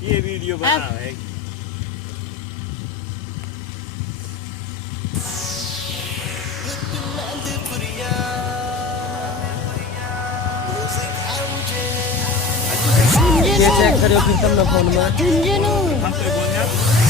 ये वीडियो बना है ये चेक करो फिर तुम ना फोन में हम तो बोलना